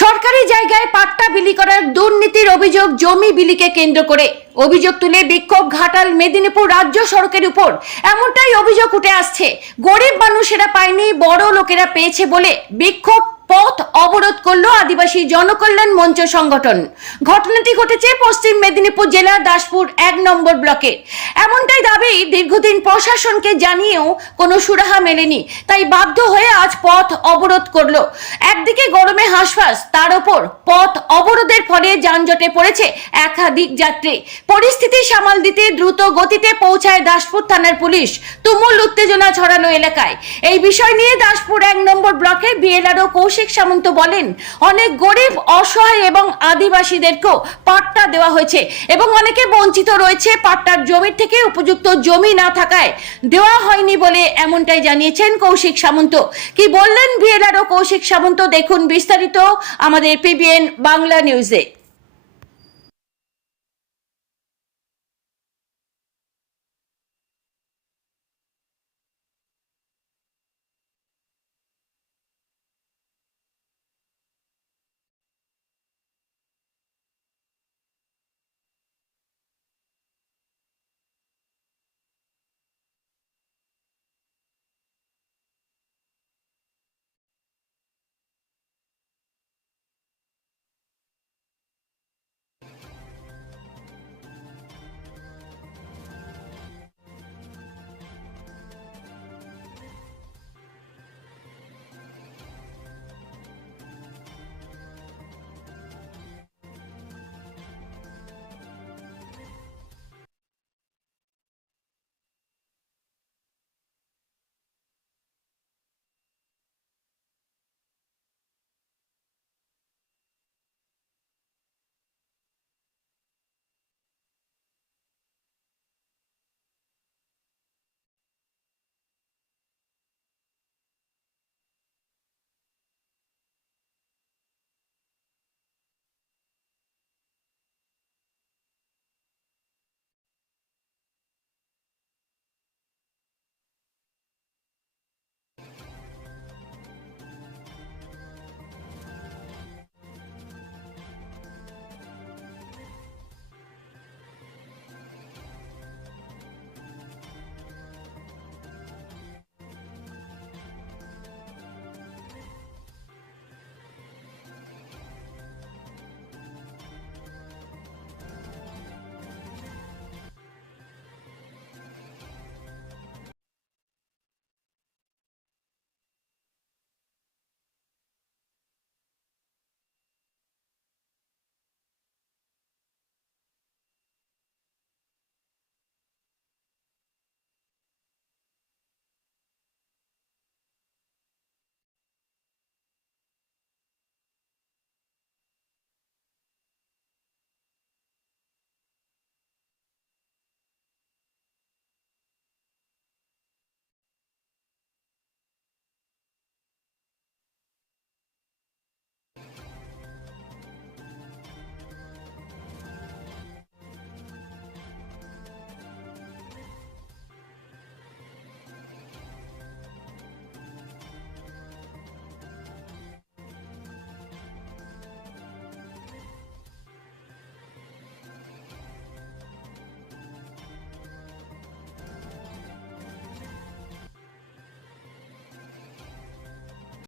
সরকারি জায়গায় পাট্টা বিলি করার দুর্নীতির অভিযোগ জমি বিলিকে কেন্দ্র করে। অভিযোগ তুলে বিক্ষোভ ঘাটাল মেদিনীপুর রাজ্য সড়কের উপর। এমনটাই অভিযোগ উঠে আসছে। গরিব মানুষেরা পায়নি, বড় লোকেরা পেয়েছে বলে বিক্ষোভ পথ অবরোধ করল আদিবাসী জনকল্যাণ মঞ্চ সংগঠন। ঘটনাটি ঘটেছে পশ্চিম মেদিনীপুর জেলার দাসপুর এক নম্বর ব্লকে। এমনটাই দাবি দীর্ঘদিন প্রশাসনকে জানিয়েও কোনো সুরাহা মেলেনি। তাই বাধ্য হয়ে আজ পথ অবরোধ করল। একদিকে গরমে হাঁসফাঁস, তার ওপর পথ অবরোধের ফলে যানজটে পড়েছে একাধিক যাত্রী। পরিস্থিতি সামাল দিতে দ্রুত গতিতে পৌঁছায় দাসপুর থানার পুলিশ। তুমুল উত্তেজনা ছড়ানো এলাকায়। এই বিষয় নিয়ে দাসপুর এক নম্বর ব্লকের বিএলআরও কৌশিক সামন্ত বলেন, অনেক গরিব, অসহায় এবং আদিবাসীদেরকেও পাট্টা দেওয়া হয়েছে এবং অনেকে বঞ্চিত রয়েছে পাট্টার জমির থেকে উপযুক্ত জমি না থাকায়। দেওয়া হয়নি বলে এমনটাই জানিয়েছেন কৌশিক সামন্ত। কি বললেন ভিএলআরও কৌশিক সামন্ত? দেখুন বিস্তারিত আমাদের পিবিএন বাংলা নিউজে।